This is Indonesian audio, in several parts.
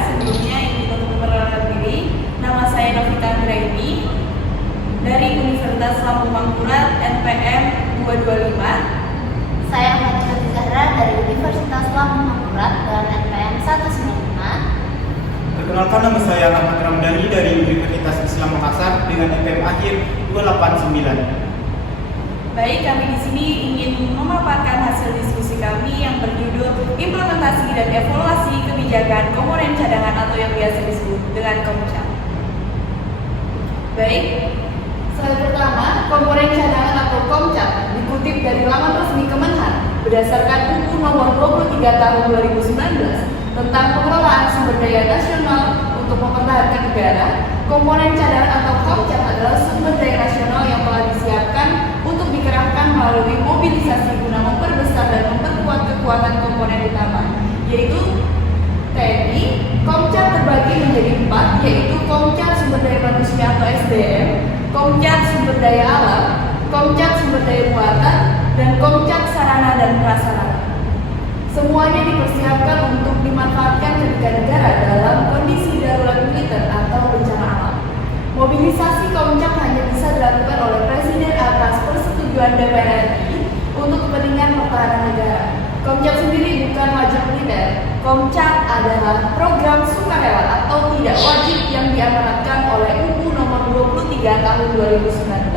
Sebelumnya ingin untuk memperkenalkan diri. Nama saya Novita Anggraini dari Universitas Lambung Mangkurat NPM 225. Saya Fatima Zahra dari Universitas Lambung Mangkurat dengan NPM 195. Perkenalkan, nama saya Ahmad Ramdhani dari Universitas Islam Makassar dengan NPM akhir 289. Baik, kami di sini ingin memaparkan hasil diskusi kami yang berjudul Implementasi dan Evaluasi Kebijakan Komponen Cadangan atau yang biasa disebut dengan KOMCAT. Baik, slide pertama, komponen cadangan atau KOMCAT dikutip dari laman resmi Kemenhan berdasarkan Buku Nomor 23 Tahun 2019 tentang pengelolaan sumber daya nasional untuk mempertahankan negara. Komponen cadangan atau KOMCAT adalah sumber daya nasional yang telah disiapkan untuk dikerahkan melalui mobilisasi guna memperbesar dan memperkuat kekuatan komponen utama, yaitu TNI. KOMCAT terbagi menjadi 4, yaitu KOMCAT sumber daya manusia atau SDM, KOMCAT sumber daya alam, KOMCAT sumber daya muatan, dan KOMCAT sarana dan prasarana. Semuanya dipersiapkan untuk dimanfaatkan ketika negara dalam kondisi darurat militer atau bencana alam. Mobilisasi KOMCAT hanya bisa dilakukan oleh Presiden atas persetujuan DPR RI untuk kepentingan pertahanan negara. KOMCAT sendiri bukan wajib militer. KOMCAT adalah program sukarela atau tidak wajib yang diamanatkan oleh UU Nomor 23 Tahun 2019.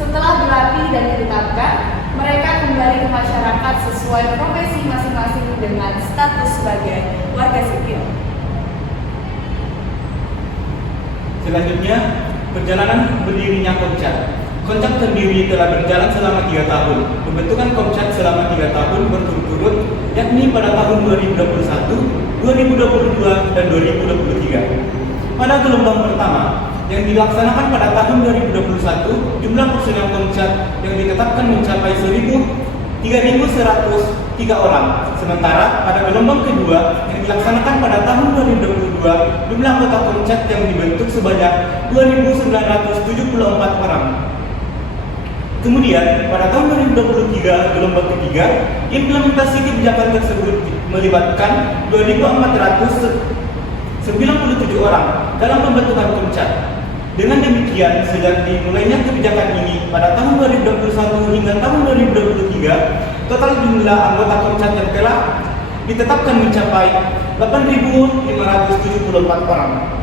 Setelah dilatih dan ditetapkan, mereka kembali ke masyarakat sesuai profesi masing-masing dengan status sebagai warga sipil. Selanjutnya, perjalanan berdirinya KOMCAT. KOMCAT terdiri telah berjalan selama 3 tahun. Pembentukan KOMCAT selama 3 tahun berturut-turut, yakni pada tahun 2021, 2022, dan 2023. Pada gelombang pertama, yang dilaksanakan pada tahun 2021, jumlah personel KOMCAT yang ditetapkan mencapai 3.103 orang. Sementara pada gelombang kedua yang dilaksanakan pada tahun 2022, jumlah anggota KOMCAT yang dibentuk sebanyak 2.974 orang. Kemudian pada tahun 2023, gelombang ketiga, implementasi kebijakan tersebut melibatkan 2.497 orang dalam pembentukan KOMCAT. Dengan demikian, sejak dimulainya kebijakan ini pada tahun 2021 hingga tahun 2023, total jumlah anggota KOMCAT yang telah ditetapkan mencapai 8.574 orang.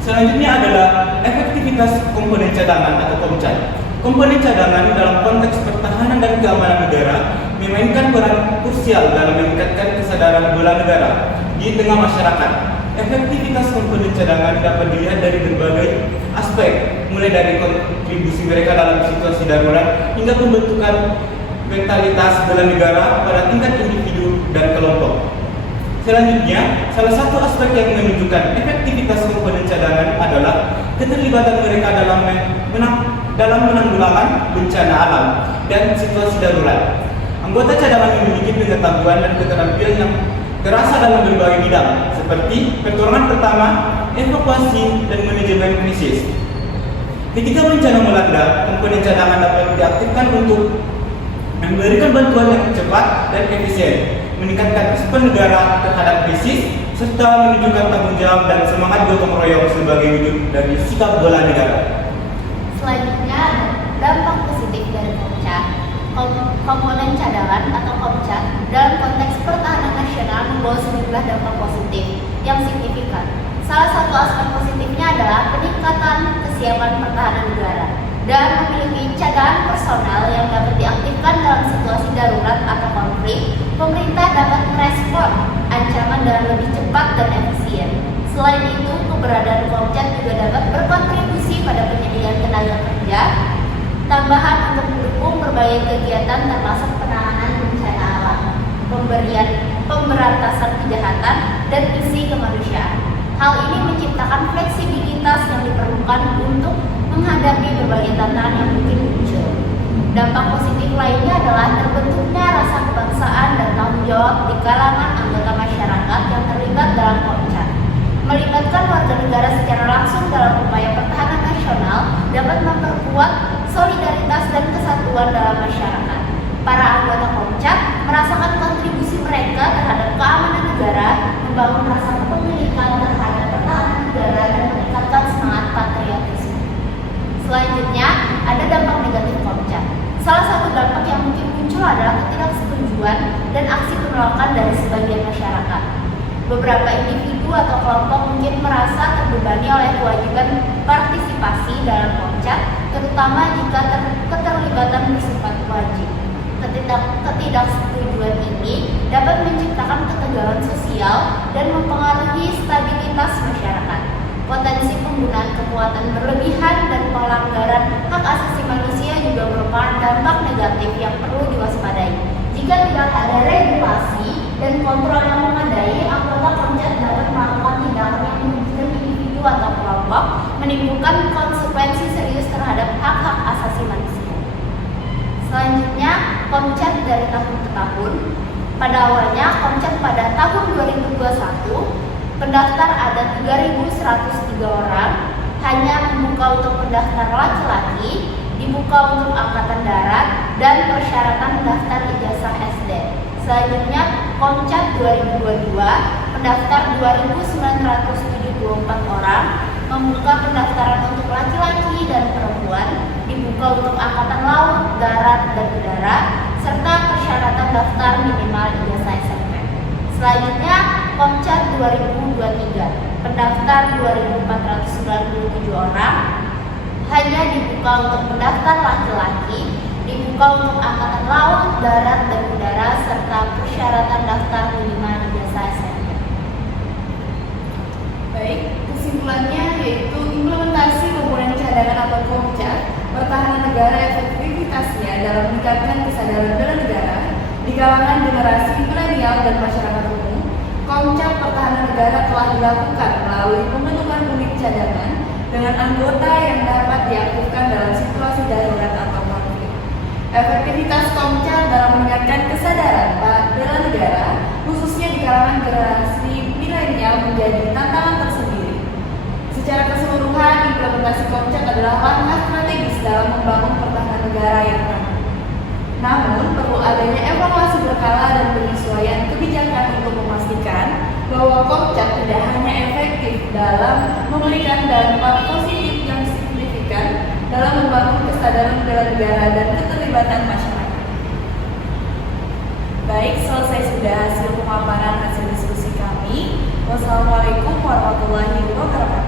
Selanjutnya adalah efektivitas komponen cadangan atau KOMCAT. Komponen cadangan dalam konteks pertahanan dan keamanan negara memainkan peran krusial dalam meningkatkan kesadaran bela negara di tengah masyarakat. Efektivitas komponen cadangan dapat dilihat dari berbagai aspek, mulai dari kontribusi mereka dalam situasi darurat hingga pembentukan mentalitas bela negara pada tingkat individu dan kelompok. Selanjutnya, salah satu aspek yang menunjukkan efektivitas komponen cadangan adalah keterlibatan mereka dalam penanggulangan bencana alam dan situasi darurat. Anggota cadangan memiliki pengetahuan dan keterampilan yang terasa dalam berbagai bidang, seperti pertolongan pertama, evakuasi, dan manajemen krisis. Ketika bencana melanda, komponen cadangan dapat diaktifkan untuk memberikan bantuan yang cepat dan efisien, meningkatkan respon negara terhadap krisis, serta menunjukkan tanggung jawab dan semangat gotong royong sebagai wujud dari sikap bela negara. Selanjutnya, dampak positif dari KOMCAT. Komponen cadangan atau KOMCAT dalam konteks pertahanan nasional membawa sejumlah dampak positif yang signifikan. Salah satu aspek positifnya adalah peningkatan kesiapan pertahanan negara dan memiliki cadangan personal yang dapat diaktifkan dalam situasi darurat atau konflik. Pemerintah dapat merespon ancaman dengan lebih cepat dan efisien. Selain itu, keberadaan KOMCAT juga dapat berkontribusi pada penyediaan tenaga kerja tambahan untuk mendukung berbagai kegiatan termasuk penanganan bencana alam, pemberantasan kejahatan, dan misi kemanusiaan. Hal ini menciptakan fleksibilitas yang diperlukan untuk menghadapi berbagai tantangan yang mungkin muncul. Dampak positif lainnya adalah terbentuknya rasa kebangsaan dan tanggung jawab di kalangan anggota masyarakat yang terlibat dalam KOMCAT. Melibatkan warga negara secara langsung dalam upaya pertahanan nasional dapat memperkuat solidaritas dan kesatuan dalam masyarakat. Para anggota KOMCAT merasakan kontribusi mereka terhadap keamanan negara, membangun rasa kepemilikan terhadap pertahanan negara dan meningkatkan semangat patriotisme. Selanjutnya, ada dampak negatif Komcat. Salah satu dampak yang mungkin muncul adalah ketidaksetujuan dan aksi penolakan dari sebagian masyarakat. Beberapa individu atau kelompok mungkin merasa terbebani oleh kewajiban partisipasi dalam Komcat, terutama jika keterlibatan bersifat wajib. Ketidaksetujuan ini dapat menciptakan ketegangan sosial dan mempengaruhi stabilitas masyarakat. Potensi penggunaan kekuatan berlebihan dan pelanggaran hak asasi manusia juga merupakan dampak negatif yang perlu diwaspadai. Jika tidak ada regulasi dan kontrol yang memadai, anggota Komcat dapat melakukan tindakan yang merugikan individu atau kelompok, menimbulkan konsekuensi serius terhadap hak-hak asasi manusia. Selanjutnya, Komcat dari tahun ke tahun. Pada awalnya, Komcat pada tahun 2021, pendaftar ada 3.103 orang, hanya membuka untuk pendaftar laki-laki, dibuka untuk angkatan darat, dan persyaratan daftar ijazah SD. Selanjutnya, Komcat 2022, pendaftar 2.974 orang, membuka pendaftaran untuk laki-laki dan perempuan, dibuka untuk angkatan laut, darat, dan udara, serta persyaratan daftar minimal ijazah SMP. Selanjutnya, Komcat 2023, pendaftar 2.497 orang, hanya dibuka untuk pendaftar laki-laki, dibuka untuk angkatan laut, darat, dan udara, serta persyaratan daftar minimal ijazah SMP. Baik, kesimpulannya yaitu implementasi komponen cadangan atau Komcat, pertahanan negara efektivitasnya dalam meningkatkan kesadaran bela negara di kalangan generasi milenial dan masyarakat umum. Komcat pertahanan negara telah dilakukan melalui pembentukan unit cadangan dengan anggota yang dapat diaktifkan dalam situasi darurat atau konflik. Efektivitas Komcat dalam meningkatkan kesadaran bela negara, khususnya di kalangan generasi milenial, menjadi tantangan tersendiri. Secara keseluruhan, implementasi Komcat adalah langkah strategis dalam membangun pertahanan negara yang aman. Namun, perlu adanya evaluasi berkala dan penyesuaian kebijakan untuk memastikan bahwa Komcat tidak hanya efektif dalam memberikan dampak positif yang signifikan dalam membangun kesadaran bela negara dan keterlibatan masyarakat. Baik, selesai sudah hasil pemaparan hasil diskusi kami. Wassalamualaikum warahmatullahi wabarakatuh.